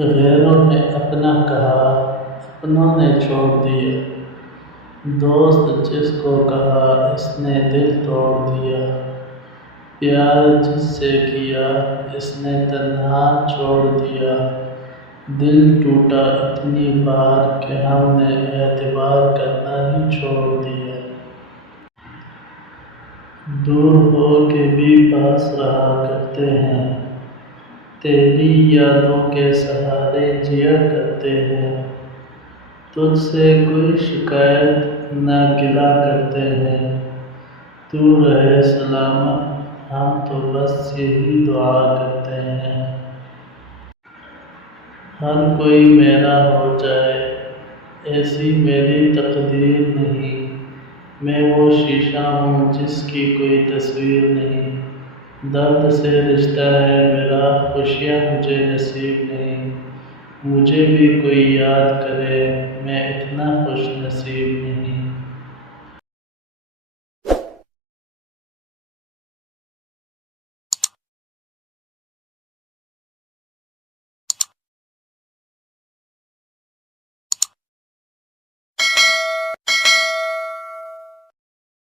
गैरों ने अपना कहा, अपनों ने छोड़ दिया। दोस्त जिसको कहा, इसने दिल तोड़ दिया। प्यार जिससे किया, इसने तन्हा छोड़ दिया। दिल टूटा इतनी बार कि हमने एतबार करना ही छोड़ दिया। दूर हो के भी पास रहा करते हैं, तेरी यादों के सहारे जिया करते हैं। तुझसे कोई शिकायत न गिला करते हैं, तू रहे सलामत हम तो बस यही दुआ करते हैं। हर कोई मेरा हो जाए, ऐसी मेरी तकदीर नहीं। मैं वो शीशा हूँ जिसकी कोई तस्वीर नहीं। दर्द से रिश्ता है मेरा, खुशियाँ मुझे नसीब नहीं। मुझे भी कोई याद करे, मैं इतना खुश नसीब नहीं।